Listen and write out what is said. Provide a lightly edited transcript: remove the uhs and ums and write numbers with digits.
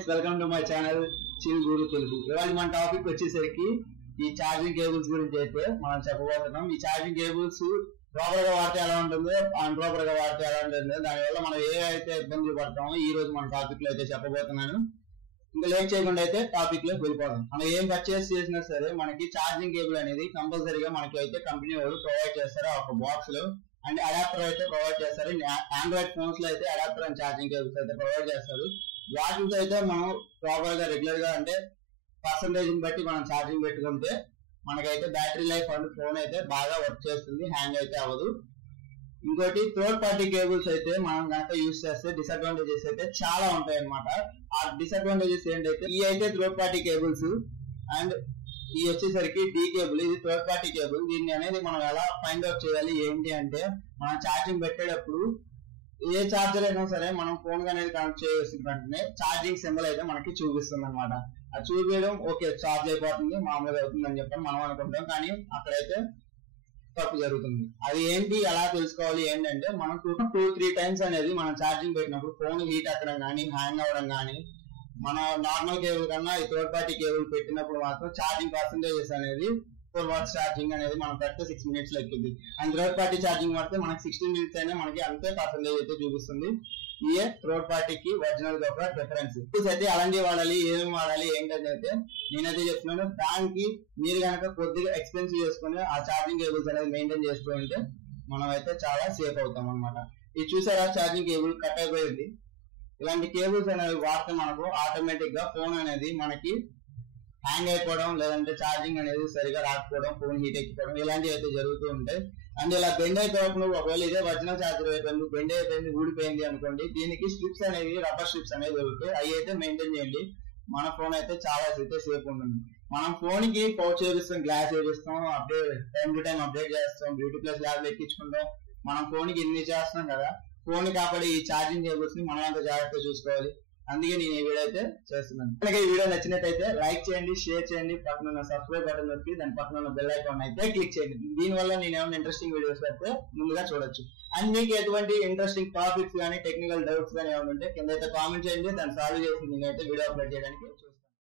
Friends, welcome to my channel chill guru Telugu. ఇవాళ మన topic వచ్చేసరికి ఈ ఛార్జింగ్ కేబుల్స్ గురించి అయితే మనం చెప్పబోతున్నాం. ఈ ఛార్జింగ్ కేబుల్స్ ప్రాపర్ గా వాడితే ఎలా ఉంటుందో, అన్ప్రాపర్ గా వాడితే ఎలా ఉంటుందో, దానివల్ల మనం ఏ అయితే ఇబ్బందులు పడతామో ఈ రోజు మన టాపిక్ లో అయితే చెప్పబోతున్నాను. ఇంకా లేట్ చేయకుండా అయితే టాపిక్ లోకి వెళ్ళిపోదాం. మనం ఏం పర్చేస్ చేసినా సరే మనకి ఛార్జింగ్ కేబుల్ అనేది కంపల్సరీగా మనకి అయితే కంపెనీ వాళ్ళు ప్రొవైడ్ చేస్తారు ఒక బాక్స్ లో. అండ్ అడాప్టర్ అయితే ప్రొవైడ్ చేస్తారు. ఆండ్రాయిడ్ ఫోన్స్ లో అయితే అడాప్టర్ అండ్ ఛార్జింగ్ కేబుల్స్ అయితే ప్రొవైడ్ చేస్తారు. వాటితో అయితే మనం ప్రాపర్ గా రెగ్యులర్ గా అంటే పర్సంటేజ్ బట్టి మనం ఛార్జింగ్ పెట్టుకుంటే మనకైతే బ్యాటరీ లైఫ్ అండ్ ఫోన్ అయితే బాగా వర్క్ చేస్తుంది, హ్యాంగ్ అయితే అవ్వదు. ఇంకోటి థర్డ్ పార్టీ కేబుల్స్ అయితే మనం కనుక యూజ్ చేస్తే డిసడ్వాంటేజెస్ అయితే చాలా ఉంటాయి అనమాట. ఆ డిసడ్వాంటేజెస్ ఏంటైతే ఈ అయితే థర్డ్ పార్టీ కేబుల్స్ అండ్ ఈ వచ్చేసరికి డి కేబుల్, ఇది థర్డ్ పార్టీ కేబుల్. దీన్ని అనేది మనం ఎలా ఫైండ్ అవుట్ చేయాలి ఏంటి అంటే, మనం ఛార్జింగ్ పెట్టేటప్పుడు ఏ ఛార్జర్ అయినా సరే మనం ఫోన్ అనేది కనెక్ట్ చేసిన వెంటనే ఛార్జింగ్ సింబల్ అయితే మనకి చూపిస్తుంది అనమాట. అది చూపించడం ఓకే ఛార్జ్ అయిపోతుంది, మామూలుగా అవుతుంది అని చెప్పి మనం అనుకుంటాం, కానీ అక్కడైతే తప్పు జరుగుతుంది. అది ఏంటి ఎలా తెలుసుకోవాలి ఏంటంటే, మనం 2-3 టైమ్స్ అనేది మనం ఛార్జింగ్ పెట్టినప్పుడు ఫోన్ హీట్ ఎక్కడం కానీ హ్యాంగ్ అవ్వడం కానీ, మన నార్మల్ కేబుల్ కన్నా ఈ థర్డ్ పార్టీ కేబుల్ పెట్టినప్పుడు మాత్రం ఛార్జింగ్ పర్సెంటేజెస్ అనేది 4 వాట్స్ ఛార్జింగ్ అనేది మనం పెడితే 6 minutes లో ఎక్కుద్ది. అండ్ థర్డ్ పార్టీ ఛార్జింగ్ పడితే మనకి 16 minutes అయినా మనకి అంతే పర్సెంటేజ్ అయితే చూపిస్తుంది. ఇయే థర్డ్ పార్టీకి ఒరిజినల్ ఒక డిఫరెన్స్. అయితే అలాంటివి వాడాలి, ఏమేమి వాడాలి ఏంటంటే అయితే నేనైతే చెప్తున్నాను. దానికి మీరు కనుక కొద్దిగా ఎక్స్పెన్సివ్ చేసుకుని ఆ ఛార్జింగ్ కేబుల్స్ అనేది మెయింటైన్ చేసుకుంటే మనం అయితే చాలా సేఫ్ అవుతాం అనమాట. ఇది చూసారా, ఛార్జింగ్ కేబుల్ కట్ అయిపోయింది. ఇలాంటి కేబుల్స్ అనేవి వాడితే మనకు ఆటోమేటిక్ గా ఫోన్ అనేది మనకి హ్యాంగ్ అయిపోవడం, లేదంటే ఛార్జింగ్ అనేది సరిగా రాకపోవడం, ఫోన్ హీట్ ఎక్కిపోవడం ఇలాంటివి అయితే జరుగుతూ ఉంటాయి. అండ్ ఇలా బెండ్ అయిపోయినప్పుడు ఒకవేళ ఇదే ఒరిజినల్ ఛార్జర్ అయిపోయింది, బెండ్ అయిపోయింది, ఊడిపోయింది అనుకోండి, దీనికి స్ట్రిప్స్ అనేవి రబ్బర్ స్ట్రిప్స్ అనేవి దొరుకుతాయి. అవి అయితే మెయింటైన్ చేయండి. మన ఫోన్ అయితే చాలా అయితే సేఫ్ ఉంటుంది. మనం ఫోన్ కి పౌచ్ చేపిస్తాం, గ్లాస్ చేపిస్తాం, update time to time update చేస్తాం, బ్యూటీ ప్లస్ ల్యాబ్ ఎక్కించుకుంటాం. మనం ఫోన్ కి ఇన్ని చేస్తున్నాం కదా, ఫోన్ కాపాడి ఈ ఛార్జింగ్ కేబుల్స్ ని మనం అంత జాగ్రత్తగా చూసుకోవాలి. అందుకే నేను ఈ వీడియో అయితే చేస్తున్నాను. అలాగే ఈ వీడియో నచ్చినట్టయితే లైక్ చేయండి, షేర్ చేయండి, పక్కన ఉన్న సబ్స్క్రైబ్ బటన్ నొక్కి దాని పక్కన ఉన్న బెల్ ఐకాన్ అయితే క్లిక్ చేయండి. దీనివల్ల నేను ఏమైనా ఇంట్రెస్టింగ్ వీడియోస్ పెడితే ముందుగా చూడొచ్చు. అండ్ మీకు ఎటువంటి ఇంట్రెస్టింగ్ టాపిక్స్ కానీ టెక్నికల్ డౌట్స్ కానీ ఏమైనా ఉంటే కింద అయితే కామెంట్ చేయండి, దాన్ని సాల్వ్ చేసి నేనైతే వీడియో అప్లోడ్ చేయడానికి